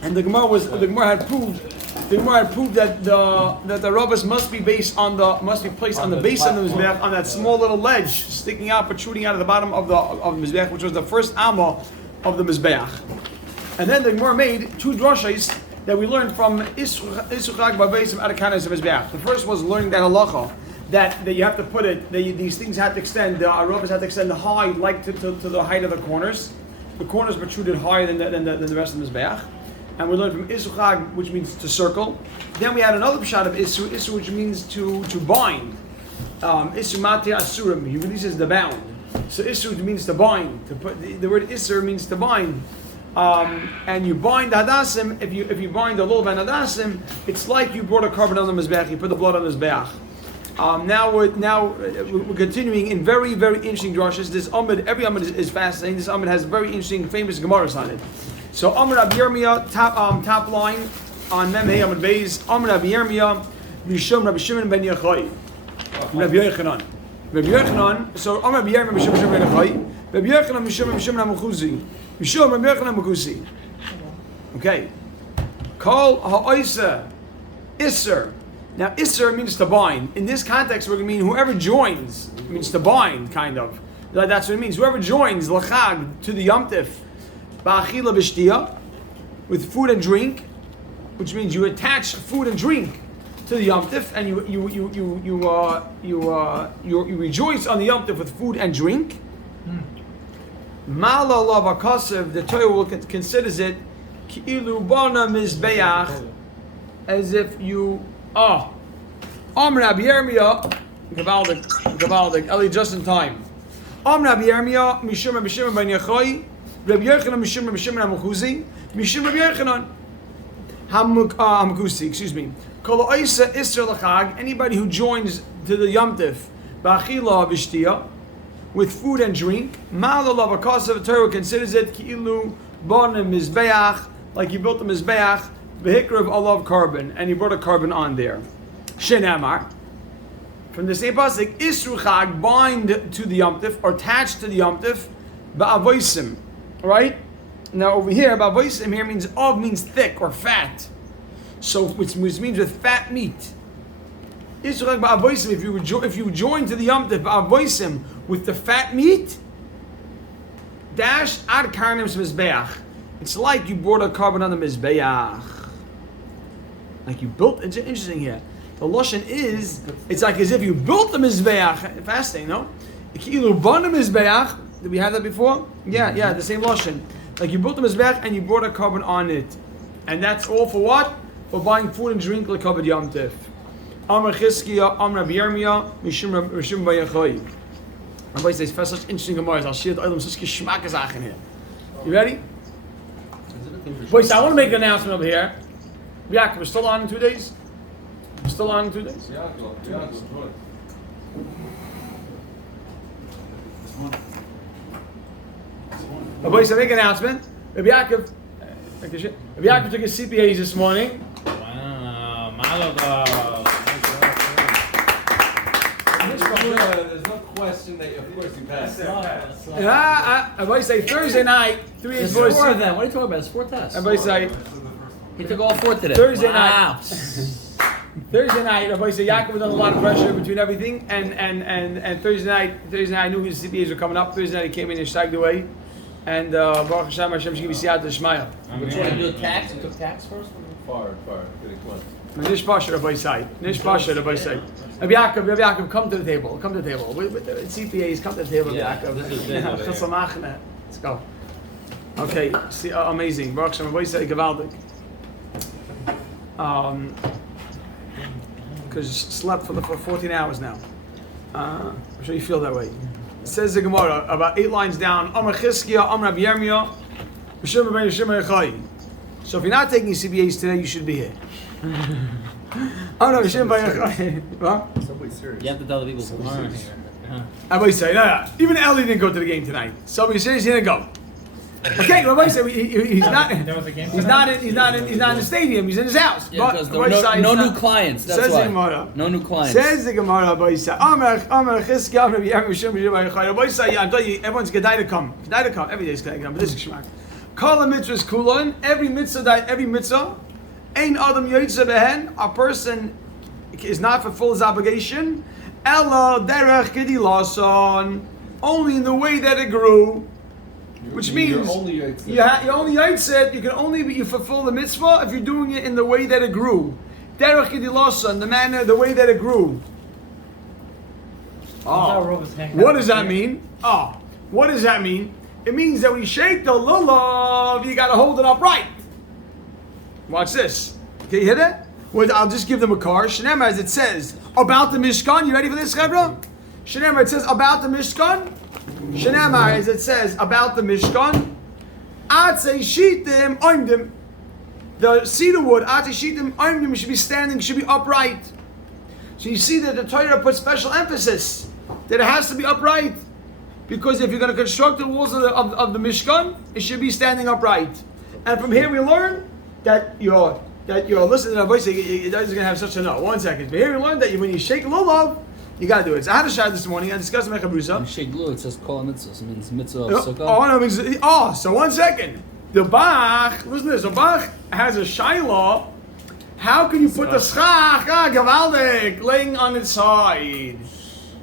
And the Gemara had proved that the Rabbis must be placed on the base of the Mizbeach, on that small little ledge sticking out, protruding out of the bottom of the Mizbeach, which was the first Amma of the Mizbeach. And then the Gemara made two drashos that we learned from Isuchag Ba'Beisim Adakanas of Mizbeach. The first was learning that halacha that you have to put it. These things had to extend. The Rabbis had to extend the high, like to the height of the corners. The corners protruded higher than the rest of the Mizbeach. And we learned from Isuchag, which means to circle. Then we had another pshat of Isu, which means to bind. Isu Mati Asurim, he releases the bound. So Isu means to bind. To put the word Isur means to bind. And you bind the Hadassim. If you bind the Lulav and Hadassim, it's like you brought a carbon on the Mizbeach. You put the blood on the Mizbeach. Now we're continuing in very, very interesting drashas. This Amud, every Amud is fascinating. This Amud has very interesting, famous Gemaras on it. So Amr Rabbi Yirmiyah, top line on Memhei Amud Beis. Amr Rabbi Yirmiyah, Mishum Rabbi Shimon ben Yochai, Rabbi Yochanan. Rabbi Yochanan. So Amr Rabbi Yirmiyah, Mishum ben Yochai, Rabbi Yochanan, Mishum Hamuchuzi, Mishum Rabbi Yochanan Hamuchuzi. Okay. Kol ha'oisa Isser. Now Isser means to bind. In this context, we're going to mean whoever joins. It means to bind, kind of. That's what it means. Whoever joins l'chag to the Yom Tif. Ba'achila v'shtiya, with food and drink, which means you attach food and drink to the Yom Tif, and you rejoice on the Yom Tif with food and drink. Mala lavakosev, the Torah considers it ki'ilu bana mizbeach, as if you Rabbi Yirmiyah, Gavaldik, Eli, just in time. Rabbi Yirmiyah, Mishum Rabbi Shimon ben Yochai, Rabbi Yochanan, Mishum Rabbi Shimon Hamuchuzi, Mishum Rabbi Yochanan Hamuchuzi, excuse me. Kol ha'oisa Isser l'chag, anybody who joins to the Yom Tif, ba'achila v'shtiya, with food and drink, ma'ala lavakasav, the Torah considers it ki'ilu bana mizbeach, like you built the mizbeach, v'hikrav alav carbon, and you brought a carbon on there. Shenamar, from the same pasuk, Isru chag, bind to the Yom Tif, or attached to the Yom Tif, ba'avoisim. Right? Now over here, ba'avoisim here means av means thick or fat. So which means with fat meat. Isru chag ba'avoisim, if you join to the Yom Tif ba'avoisim with the fat meat, dash ad karnim mizbeach. It's like you brought a carbon on the mizbeach. Like you built. It's interesting here. The lashon is, it's like as if you built the mizbeach. Fasting, no? Ki'ilu bana mizbeach. Did we have that before? Yeah, the same lashon. Like you built the mizbeach and you brought a carbon on it, and that's all for what? For buying food and drink like covered Yom Tif. Amar Chizkiya, Amar Rabbi Yirmiyah, Mishum Yochai. Everybody says, "For such interesting gemaras, I'll share the items such geschmack in here." You ready? Boys, I want to make an announcement over here. Yaakov, we're still on in 2 days? We're still on in 2 days? Boys, I make an announcement. Rabbi Yaakov took his CPAs this morning. Wow, there's no question that of course you passed. Everybody say Thursday night, 3 There's boys. 4 of them. What are you talking about? It's 4 tests. Everybody say He took all 4 today. Thursday wow. night. Thursday night, everybody say Yaakov was under a lot of pressure between everything, and Thursday night I knew his CPAs were coming up. Thursday night he came in and shagged away, and Baruch Hashem should give me siyata d'shmaya. Which one? You do tax? You took tax first? Far. Good one. Nish Pasha, Rabbi Say. Nish Pasha, Rabbi Say. Rabbi Yaakov, come to the table. With the CPAs, come to the table, Yeah, Yaakov. this is big over here. Let's go. Okay, see, amazing. Baruch Hashem, Rabbi Say, Gavaldik. Because slept for 14 hours now. I'm sure you feel that way. It says the Gemara, about 8 lines down, Amar Chizkiya, Amar Rabbi Yirmiyah, Mishum Rabbi Shimon Yochai. So if you're not taking CPAs today, you should be here. Amar Rabbi Shimon Yochai. What? Somebody serious. You have to tell the people to learn here. Everybody say, no. Even Ellie didn't go to the game tonight. Somebody serious, he didn't go. Okay, Rabbi said he's not in the stadium. He's in his house. Yeah, because there were no new clients. That's says why. The Gemara. No new clients. Says the Gemara. Rabbi said, Amar Chizkiya, Amar Rabbi Yirmiyah, Mishum Rabbi Yochai. Rabbi said, I tell you, everyone's gedai to come. Every day is gedai to come. But this is shmak. Kala mitzvahs kulon. Every mitzvah. Ein adam yoytze behen. A person is not fulfill his obligation. Ella derech gedilason. Only in the way that it grew. Which means you only yoytze. You can only you fulfill the mitzvah if you're doing it in the way that it grew. Derech gedilason, the manner, the way that it grew. Oh, what does that mean? What does that mean? It means that when you shake the lulav, you got to hold it upright. Watch this. Can you hear that? Well, I'll just give them a car. Shenema, as it says about the Mishkan. You ready for this, Chevra? Shenema, it says about the Mishkan. Shenema, as it says about the Mishkan. Atze shitim oimdim. The cedar wood, atze shitim oimdim, should be standing, should be upright. So you see that the Torah puts special emphasis that it has to be upright, because if you're going to construct the walls of the Mishkan, it should be standing upright. And from here we learn that you're listening to a voice. You're going to have such a no. 1 second. But here we learn that when you shake lulav, you got to do it. So I had a shot this morning. I discussed with Mechabrusa. When you shake lulav, it says kol mitzvahs. It means mitzvah of sukkah. So 1 second. The Bach, listen to this. The Bach has a shayla. How can you put the schach, gavaldik, laying on its side?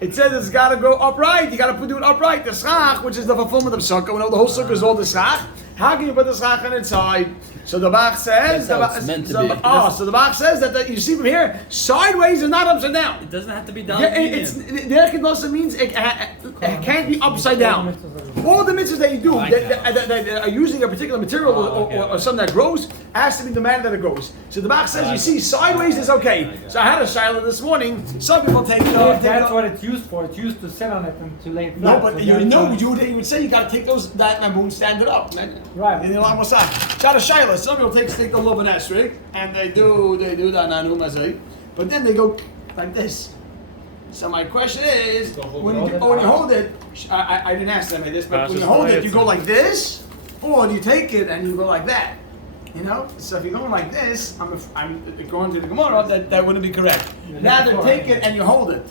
It says it's got to go upright. You got to do it upright. The schach, which is the fulfillment of sukkah. We know the whole sukkah is all the schach. How can you put the schach on its side? So the Bach says. So the Bach says that you see from here, sideways is not upside down. It doesn't have to be down. Derech also means it can't be upside down. All the mitzvahs that you do that are using a particular material or something that grows has to be the manner that it grows. So the Bach says, you see, sideways is okay. So I had a shiloh this morning. Some people take. That's what it's used for. It's used to sit on it and to lay it flat. No, but you would say you got to take that and stand it up. Right. In the Shot a shiloh. Some people take the love esrog and they do that nanu mazay, but then they go like this. So my question is, when you hold it, I didn't ask them this, but when you hold it, you go like this, or do you take it and you go like that? You know. So if you're going like this, I'm going to the Gemara that wouldn't be correct. Rather take it and you hold it.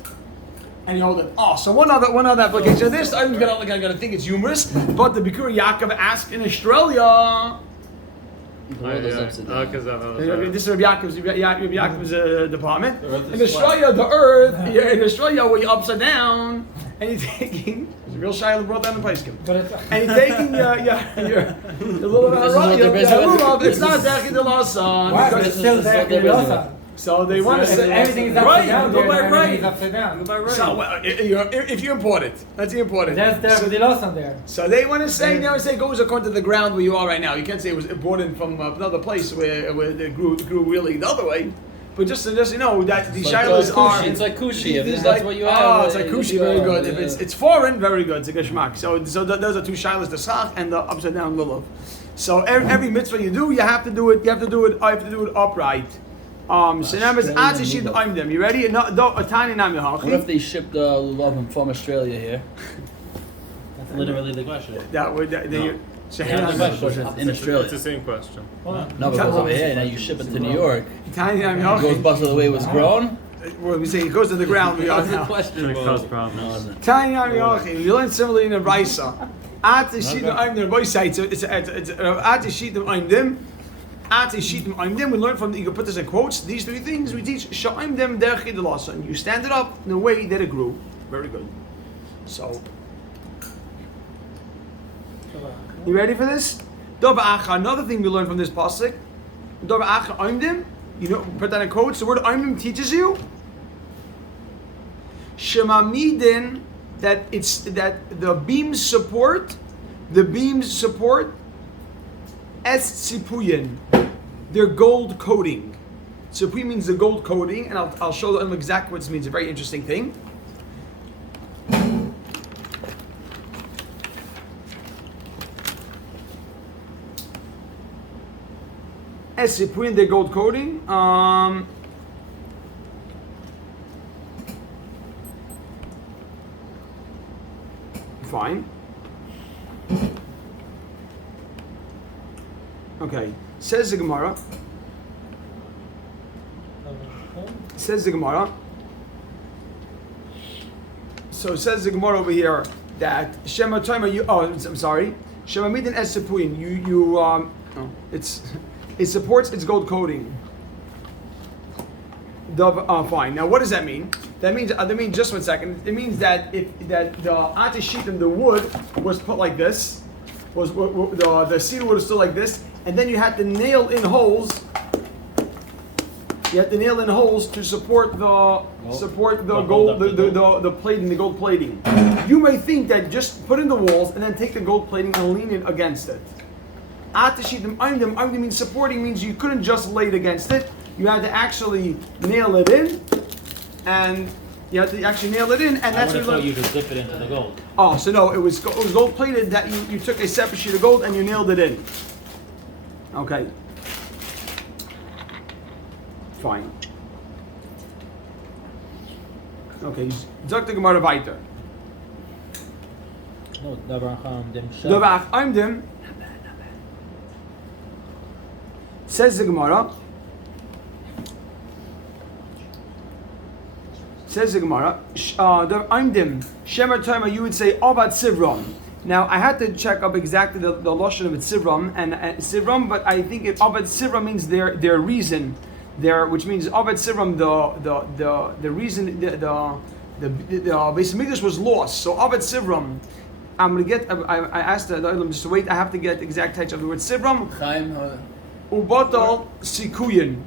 And you hold it. Oh, so one other application. This I'm gonna think it's humorous, but the Bikur Yaakov asked in Australia. This is Rabbi Yaakov's department. In Australia, the earth, in Australia, where you're upside down, and you're taking, the real Shiloh brought down the place, and you're taking your little lulav, it's not Derech Dilasan. Why? But it's still Derech Dilasan. So they want to say everything is upside down. Go by right. Is upside down. Go by right. So if you import it, that's the important. That's Derech Dilasan there. So they want to say, it goes according to the ground where you are right now. You can't say it was imported from another place where it grew really the other way. But just you know that the shilohs are. It's like kushi. If that's what you have. Oh, it's like kushi. Very good. If it's foreign, very good. It's a geshmak. So those are two shilohs: the schach and the upside down lulav. So every mitzvah you do, you have to do it. I have to do it upright. You ready? What if they shipped the lulav from Australia here? That's literally the question. In Australia. It's the same question. No, because over here, now you ship it to New York. It goes back to the way it was grown. Well, we say it goes to the ground. We are That's the now. question. It causes problems. You learn similarly in a brisa. We learn from, you can put this in quotes, these three things we teach. And you stand it up in the way that it grew. Very good. So, you ready for this? Another thing we learn from this pasuk. You know, put that in quotes. The word oimdim teaches you shemamidin, that the beams support es tzipuyin, their gold coating. Tzipuyin means the gold coating, and I'll show them exactly what this means. A very interesting thing. Es tzipuyin, their gold coating. Fine. Okay. Says the Gemara. So says the Gemara over here that Shema Toima. I'm sorry. Shemamidin es sepuin. It supports its gold coating. Fine. Now, what does that mean? That means just 1 second. It means that the atishitim, the wood, was put like this. The cedar wood was still like this, and then you had to nail in holes. You had to nail in holes to support the gold, the plating, the gold plating. You may think that just put in the walls and then take the gold plating and lean it against it. Atishitim aimdim means supporting, means you couldn't just lay it against it. You had to actually nail it in, and you had to actually nail it in, and that's I would what have thought you could dip it into the gold. Oh, so no, it was gold plated that you took a separate sheet of gold and you nailed it in. Okay. Fine. Okay, Dr. Gemara weiter. No, davar dem Davach Aimdim says the Gemara. Says the Gemara, Aimdim Shemer Toima, you would say Abad Sivram. Now I had to check up exactly the lashon of it Sivram and Sivram, but I think Abad Sivram means their reason, which means Abad Sivram the reason the Beis Hamikdash was lost. So Abad Sivram, I'm gonna get. I asked the Olam just to wait. I have to get the exact text of the word Sivram. Ubatal Sikuyin.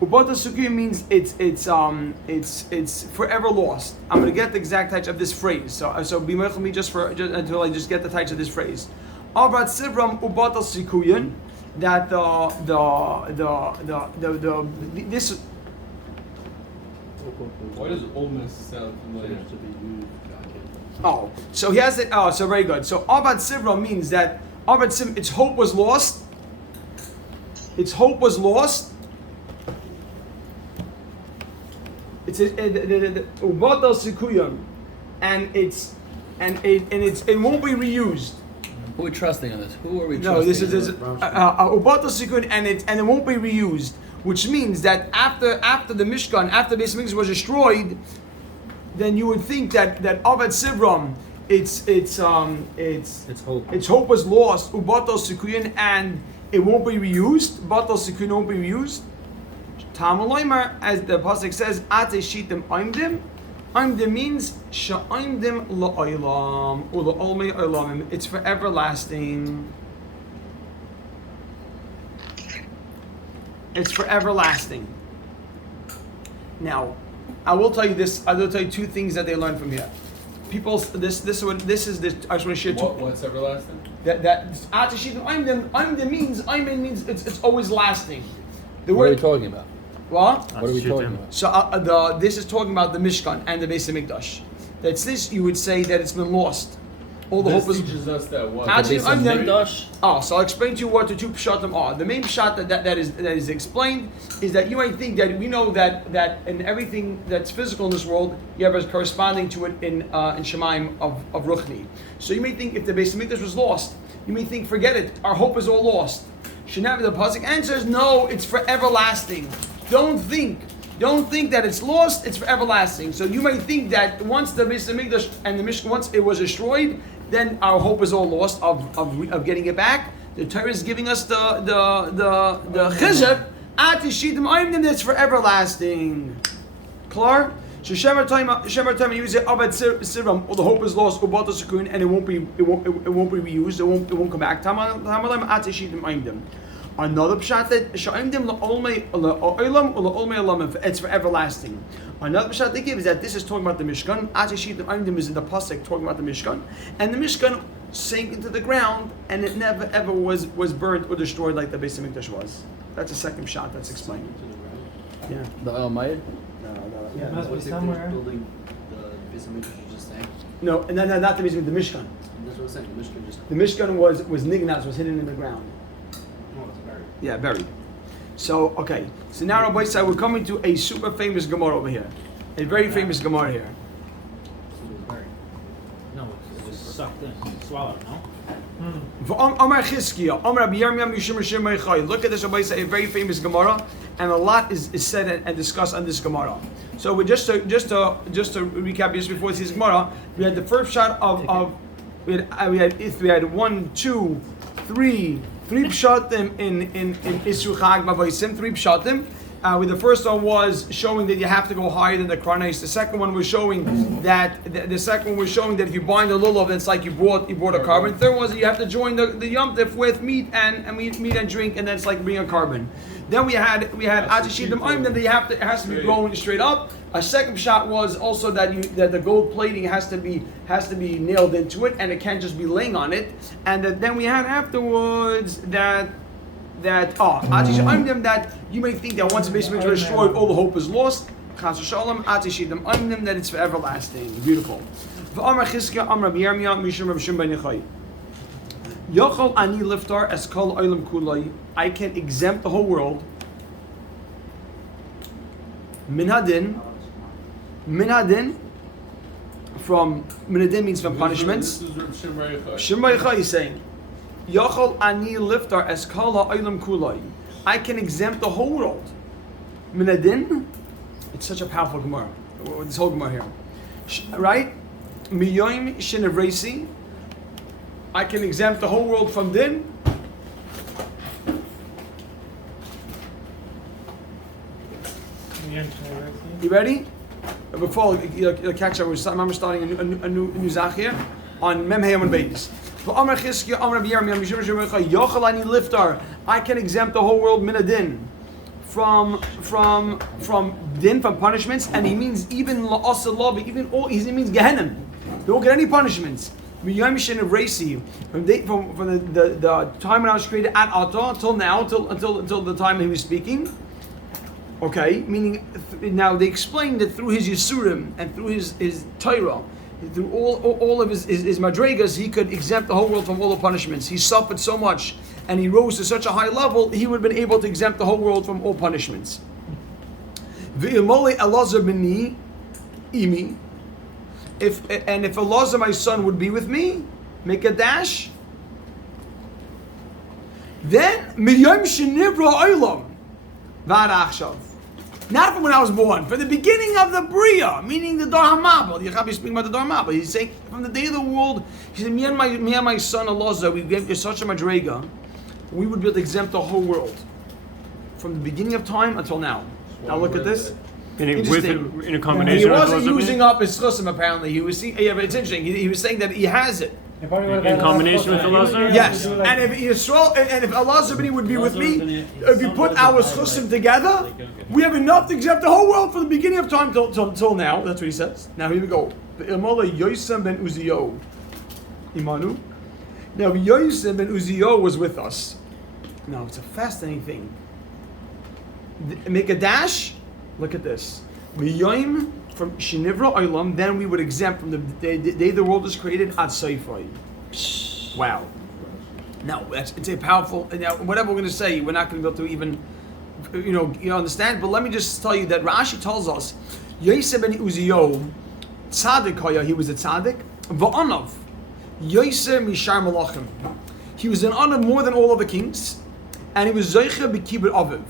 Ubatal Sikuyin means it's forever lost. I'm going to get the exact text of this phrase. So be with me just until I just get the text of this phrase. Avat Sivram Ubatal Sikuyin. That this. Why does almost sound familiar? Oh, so he has it. Oh, so very good. So Avat Sivram means that Avat Sivram, its hope was lost. Its hope was lost. It's Ubatal Sikuyam, and it won't be reused. Who are we trusting on this? Who are we trusting? No, this is Ubatal Sikuyam, and it won't be reused, which means that after the Mishkan, after the Beis Hamikdash was destroyed, then you would think that Avad Sivram, its hope was lost. Ubatal Sikuyam, and it won't be reused. Batal Sikuyam won't be reused. Tamaloimer, as the pasuk says, Ate Shitim Aimdim. Aimdim means Sha'aimdim La'olam or La'olmei Olamim. It's for everlasting. It's for everlasting. Now, I will tell you this. I will tell you two things that they learned from here. People, this is this. I just want to share two. What's everlasting? That Ate Shitim Aimdim. Aimdim means it's always lasting. What are we talking about? What? What are we talking about? So this is talking about the Mishkan and the Beis Hamikdash. That's this. You would say that it's been lost. All the This hope is. teaches us that what? How do you- I'm then- Hamikdash? Oh, so I'll explain to you what the two pshatim are. The main pshat that is explained is that you might think that we know that in everything that's physical in this world, you have a corresponding to it in Shemaim of Ruchni. So you may think if the Beis Hamikdash was lost, you may think forget it. Our hope is all lost. Shanav, the pasuk answers no. It's for everlasting. Don't think that it's lost. It's for everlasting. So you may think that once the Beis Hamikdash and the Mishkan, once it was destroyed, then our hope is all lost of getting it back. The Torah is giving us the chizuk atishitim aimdim. That's for everlasting. Klar. So Shemer time you say Abad Sivram, or the hope is lost, Ubata Sekun, and it won't be reused. It won't come back. Tamalam atishitim aimdim. Another pshat that sha'imdim la'olmei la'olam or la'olmei alamim. It's for everlasting. Another pshat they give is that this is talking about the Mishkan. Atishitim aimdim is in the pasuk talking about the Mishkan, and the Mishkan sank into the ground, and it never ever was burnt or destroyed like the Beis Hamikdash was. That's a second shot that's explained. Yeah. The Almighty? Yeah, it must be somewhere. Building the Beis Hamikdash just saying. No, and then not the Beis Hamikdash, the Mishkan. That's what I'm saying. The Mishkan just. The Mishkan was nignaz, was hidden in the ground. Oh, it's buried. Yeah, buried. So, okay. So now, Rabbi Say, we're coming to a super famous Gemara over here. A very famous Gemara here. So it was buried. No, it was sucked in, swallowed, no? Amar Chizkiya, Amar Rabbi Yirmiyah Mishum Hashem Meichai. Look at this, Rabbi Say, a very famous Gemara, and a lot is said and discussed on this Gemara. So we just to recap just before this Gemara, we had the first shot of if we had 1, 2, 3 pshatim in Isru Chag Mavaisim, 3 pshatim. Where the first one was showing that you have to go higher than the Karnais. The second one was showing that if you bind the lulav, then it's like you bought a carbon. The third was that you have to join the Yom Tif with meat and drink, and then it's like bringing a carbon. Then we had Atishidam Aim, that it has to be going straight up. A second shot was also that the gold plating has to be nailed into it, and it can't just be laying on it. And then we had afterwards that you may think that once the base is destroyed, all the hope is lost. Chas v'shalom, atishidam aimdim, that it's for everlasting. Beautiful. V'amar Chizkiah, Amar Rabbi Yirmiyah, Mishum Rav Shimon ben Yochai. Yochol ani liftar es kol olam kulai. I can exempt the whole world. Minhadin, from minhadin means from punishments. This is Reb Shimon Yochai. Shimon Yochai is saying, Yochol ani liftar es kol ha'olam kulai. I can exempt the whole world. Minadin, it's such a powerful Gemara. This whole Gemara here, right? Miyoim shenevresi. I can exempt the whole world from din. You ready? Before you catch up, I'm starting a new zach here on Mem Hayam and Beis. Amar Chizkiah, Amar Rabbi Yirmiyah, Mishum Rav Shimon ben Yochai, Yochel ani liftar. I can exempt the whole world minadin from din, from punishments, and he means even la'aseh law, even all. He means Gehenna. They won't get any punishments. From the time when I was created at Atah till now, until the time he was speaking. Okay, meaning now they explained that through his Yisurim and through his Torah, through all of his madregas, he could exempt the whole world from all the punishments. He suffered so much and he rose to such a high level, he would have been able to exempt the whole world from all punishments. V'imole Elazar b'ni imi. If Elazar, my son, would be with me, make a dash, then miyom shenivra olam v'ad achshav. Not from when I was born, from the beginning of the Bria, meaning the Dar HaMabel. The Yechabi is speaking about the Dar HaMabel. He's saying, from the day of the world, he said, me and my son Elazar, we gave you such a madrega, we would be able to exempt the whole world. From the beginning of time until now. Now look at this. In a He combination wasn't using up his chusim apparently. He was but it's interesting. He was saying that he has it. In combination with Elazar? Yes, and if Yisrael and if Elazar b'ni would be with me, if you put our chusim together, we have enough to exempt the whole world from the beginning of time till now. That's what he says. Now here we go. Ilmola Yosem ben Uziyo, Imanu. Now Yosem ben Uziyo was with us. Now it's a fascinating thing. Make a dash. Look at this. Miyoim from Shinivra Olam, then we would exempt from the day the world was created at Seifai. Wow. Now it's a powerful. Now whatever we're going to say, we're not going to be able to even, understand. But let me just tell you that Rashi tells us, Yosef ben Uziyo, tzaddik haya, he was a tzaddik. Va'anav, Yosef mishar malachim. He was an honor more than all other kings, and he was zeicha b'kibbut aviv,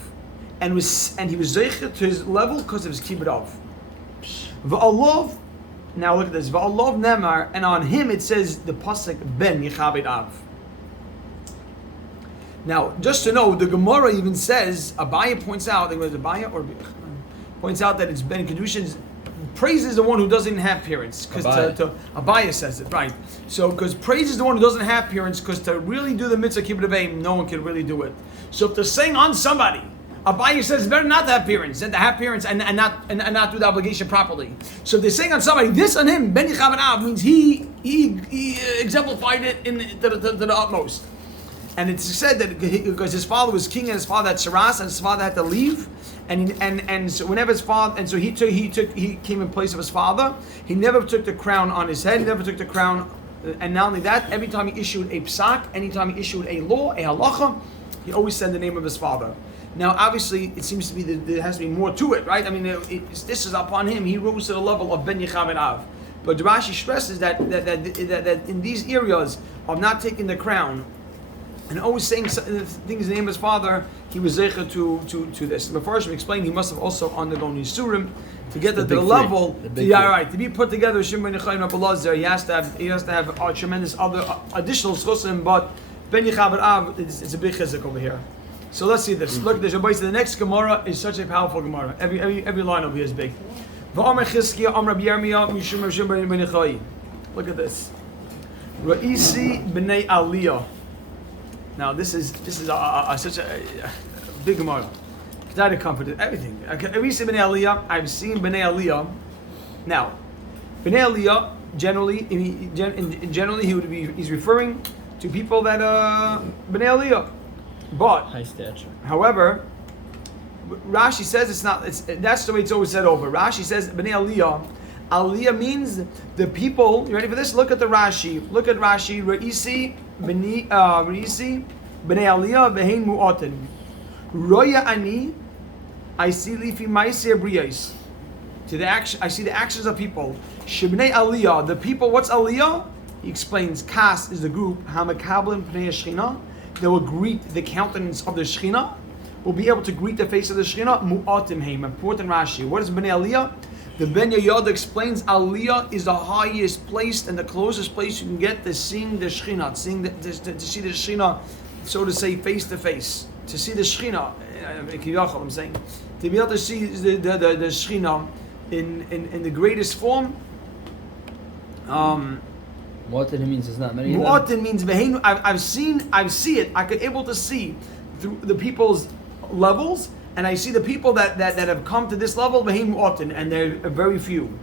and he was zeicha to his level because of his kibbut av. Va'alav, now look at this. Va'alav nemar, and on him it says the pasuk ben yichabed av. Now, just to know, the Gemara even says, Abaya points out, I think it was Abaya or points out that it's Ben Kedushin's praises the one who doesn't have parents. Because Abaya says it, right? So, because praises the one who doesn't have parents, because to really do the mitzvah kibbut avim, no one can really do it. So, if they're saying on somebody, Abaya says it's better not to have parents, and to have parents and not do the obligation properly. So, if they're saying on somebody, this on him, Ben Yichav Av, means he exemplified it to the utmost. And it's said that because his father was king and his father had Saras and his father had to leave, and so whenever his father, and so he came in place of his father. He never took the crown on his head. He never took the crown, and not only that, every time he issued a psak, anytime he issued a law, a halacha, he always said the name of his father. Now, obviously, it seems to be that there has to be more to it, right? I mean, this is upon him. He rose to the level of Ben Yechav Av. But Rashi stresses that in these areas of not taking the crown and always saying things in the name of his father, he was zeicher to this. The Mefarshim explained he must have also undergone Yisurim to get to the level. To be put together with Shimon ben Yochai and Rabbi Elazar, he has to have a tremendous other additional schusim, but Ben Yechaber Av, it's a big chizuk over here. So let's see this. Look, the next Gemara is such a powerful Gemara. Every line over here is big. Look at this. Ra'isi b'nei Aliyah. Now this is such a big Gemara. That comforted everything. Ra'isi b'nei Aliyah. I've seen b'nei Aliyah. Now, b'nei Aliyah generally, he's referring to people that b'nei Aliyah. But high stature. However, Rashi says it's not. That's the way it's always said over. Rashi says b'nei Aliyah. Aliyah means the people. You ready for this? Look at the Rashi. Look at Rashi. Reisi b'nei Aliyah v'hein mu'atin. Roya ani. I see lifi ma'aseh briyos. To the action, I see the actions of people. Shebnei Aliyah. The people. What's Aliyah? He explains. Kas is the group. Hamakablim pnei Shechina. They will greet the countenance of the Shechina. Will be able to greet the face of the Shechina. Mu'atim heim. Important Rashi. What is b'nei Aliyah? The Ben Yehoyada explains Aliyah is the highest place and the closest place you can get to seeing the Shechina, to see the Shechina, so to say, face to face. To see the Shechina, I'm saying, to be able to see the Shechina in the greatest form. Mu'atin means there's not many. Mu'atin means I see it. I could able to see through the people's levels. And I see the people that have come to this level, and they're very few.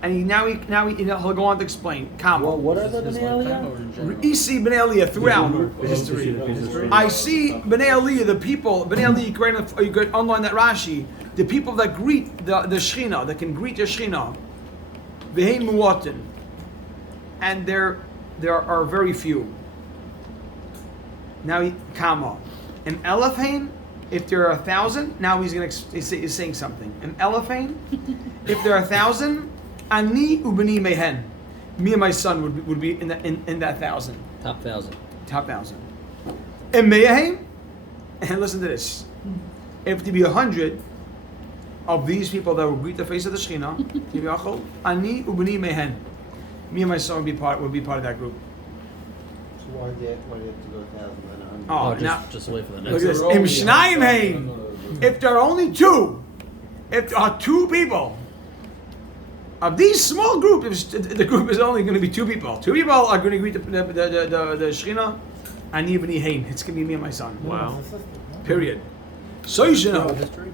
And now he'll go on to explain. Well, what are the Bnei Aliyah? Isi Bnei Aliyah throughout history. I see Bnei Aliyah, the people. Bnei Aliyah, you could underline that Rashi. The people that greet the Shechina, that can greet the Shechina, v'hein mu'atin, and there are very few. Now Kama, an Elafhain. If there are 1,000, now he's saying something. An Elafhain. If there are 1,000, ani ubani mehen. Me and my son would be in that 1,000. Top 1,000. Top 1,000. And meyahem. And listen to this. If there be 100 of these people that will greet the face of the Shechina, ani ubani mehen. Me and my son would be part of that group. So why do you have to go 1,000 and 100? Oh, now just wait for the look next at this. one. Im Shnayim Haim. If there are only two, if there are two people of these small group, if the group is only going to be two people are going to greet the Shechina, ani b'nei Haim. It's going to be me and my son. Wow. Period. So you should know. History?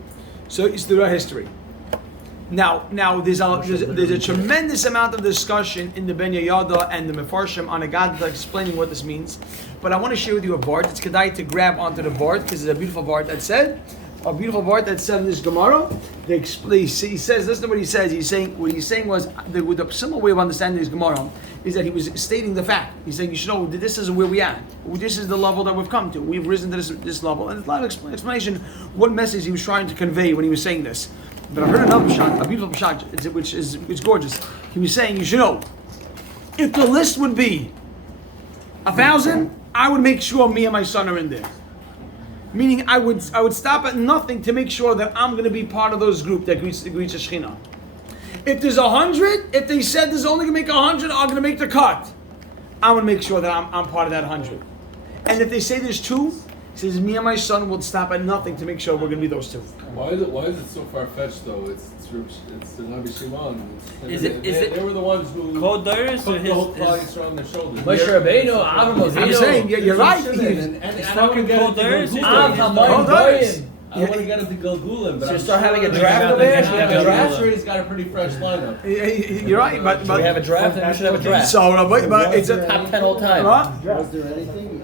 So it's the history. Now there's a tremendous amount of discussion in the Ben Yehoyada and the Mefarshim on Agada explaining what this means. But I want to share with you a vart. It's kedai to grab onto the vart because it's a beautiful vart that said in this Gemara. He says, listen to what he says. What he's saying was the simple way of understanding this Gemara is that he was stating the fact. He's saying you should know that this is where we are. This is the level that we've come to. We've risen to this level, and there's a lot of explanation what message he was trying to convey when he was saying this. But I heard another pshat, a beautiful pshat, which is gorgeous. He was saying, you should know, if the list would be 1,000, I would make sure me and my son are in there. Meaning, I would stop at nothing to make sure that I'm going to be part of those group that greets the Shechina. If there's 100, if they said there's only going to make 100, I'm going to make the cut. I'm going to make sure that I'm part of that 100. And if they say there's 2, he says me and my son will stop at nothing to make sure we're going to be those 2. Why is it so far fetched though? It's the Nabi Shimon. They were the ones who Kol Doris put or the whole his clients around their shoulders. Moshe Rabbeinu, Avram Avinu. I'm saying, you're right. And I want to get Kol into Doris. Gilgulim. I want to get into Gilgulim, but So I'm start sure having a that draft over there? Should we have a the draft? draft he's got a pretty fresh lineup. You're right, but We have a draft. We should have a draft. So, but it's a Top 10 all time. Huh? Was there anything?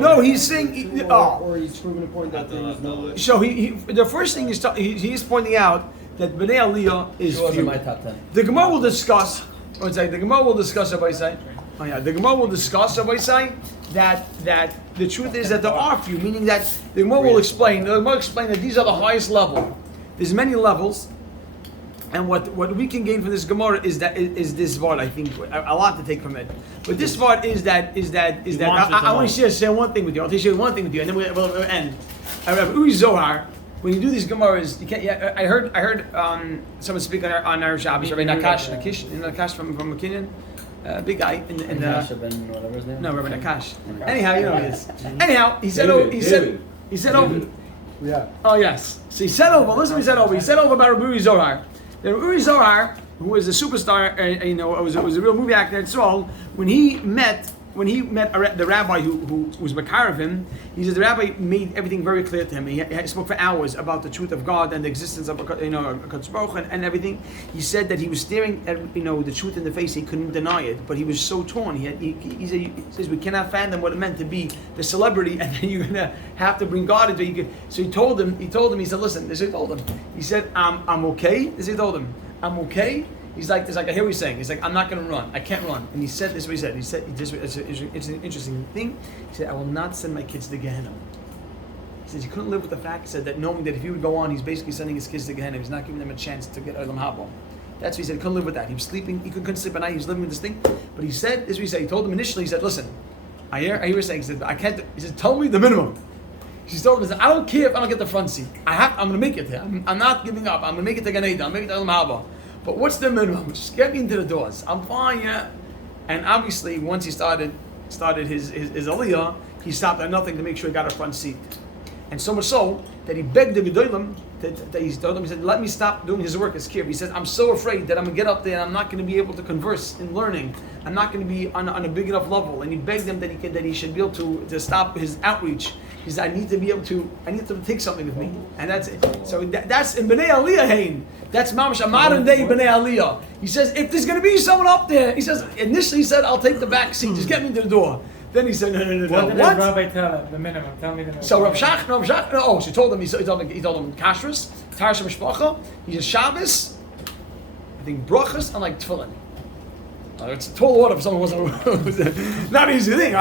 No, he's saying. Or he's proving a point that there was no. So the first thing he's pointing out that Bnei Aliyah is She wasn't few. my top 10. The Gemara will discuss. The Gemara will discuss. Rabbi say. Oh yeah, the Gemara will discuss. Rabbi say that the truth is that there are few, meaning that the Gemara will explain. The Gemara will explain that these are the highest level. There's many levels, And what we can gain from this Gemara is this vart. I think a lot to take from it. But this vart is that I want to share one thing with you. I'll share one thing with you, and then we'll end. Uri Zohar. When you do these Gemaras, you can't. Yeah, I heard someone speak on our Shabbos. Rabbi Nakash from Kinyan, big guy in the. Whatever his name. No, Rabbi Nakash. Anyhow, you know who he is. Anyhow, he said over. Yeah. Oh yes. So he said over. Listen, he said over. He said over about Rabbi Uri Zohar. That Uri Zohar, who was a superstar, was a real movie actor at Saul. When he met the rabbi who was makar of him, he said the rabbi made everything very clear to him. He spoke for hours about the truth of God and the existence of Hakadosh Baruch Hu and everything. He said that he was staring at the truth in the face. He couldn't deny it, but he was so torn. He says we cannot fathom what it meant to be the celebrity, and then you're gonna have to bring God into it. So he told him. He said, listen. This is what he told him. He said, I'm okay. This is what he told him. I'm okay. He's like, I hear what he's saying. He's like, I'm not going to run. I can't run. And he said, this is what he said. He said, it's an interesting thing. He said, I will not send my kids to Gehenna. He says he couldn't live with the fact, he said, that knowing that if he would go on, he's basically sending his kids to Gehenna. He's not giving them a chance to get Olam Haba. That's what he said. He couldn't live with that. He was sleeping. He couldn't sleep at night. He was living with this thing. But he said, this is what he said. He told them initially, he said, listen, I hear what you're saying. He said, I can't. He said, tell me the minimum. She told him, I don't care if I don't get the front seat. I'm going to make it there. I'm not giving up. I'm going to make it to Gan Eden. I'm going to make it to Olam Haba. But what's the minimum? Just get me into the doors. I'm fine, yeah. And obviously, once he started his aliyah, he stopped at nothing to make sure he got a front seat. And so much so that he begged the Gedolim, he said, let me stop doing his work as kirb. He said, I'm so afraid that I'm going to get up there and I'm not going to be able to converse in learning. I'm not going to be on a big enough level. And he begged him that he should be able to stop his outreach. He said, I need to take something with me. And that's it. So that's in Bnei Aliyah Hain. That's mamash a modern day Bnei Aliyah. He says, if there's going to be someone up there, he says, initially he said, I'll take the back seat. Just get me to the door. Then he said, no. What did the rabbi tell him? The minimum. Tell me the minimum. So Rav Shach, she told him, he told him kashrus, Tarsha Mishpacha, he said Shabbos, I think brachas, and like tefillin. It's a tall order for someone who wasn't not an easy thing.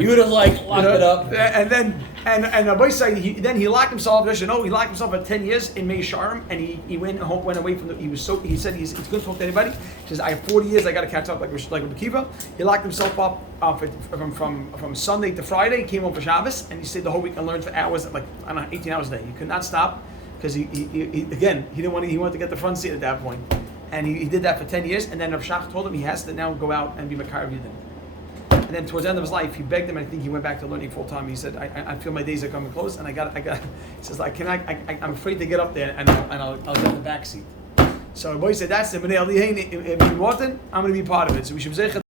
You would have locked it up. And then Rabbi said he locked himself. He locked himself for 10 years in Mei Sharm, and he went away from the. He said he couldn't talk to anybody. He says, I have 40 years. I got to catch up like Rabbi Kiva. He locked himself up from Sunday to Friday. He came home for Shabbos, and he stayed the whole week and learned for hours, like 18 hours a day. He could not stop because he wanted to get the front seat at that point. And he did that for 10 years, and then Rav Shach told him he has to now go out and be Makar of Yidden. And then towards the end of his life, he begged him, and I think he went back to learning full time. He said, I feel my days are coming close, and I got. He says, I'm afraid to get up there, and I'll get the back seat. So the boy said, that's the Bnei Aliyah in Morton, I'm going to be part of it. So we should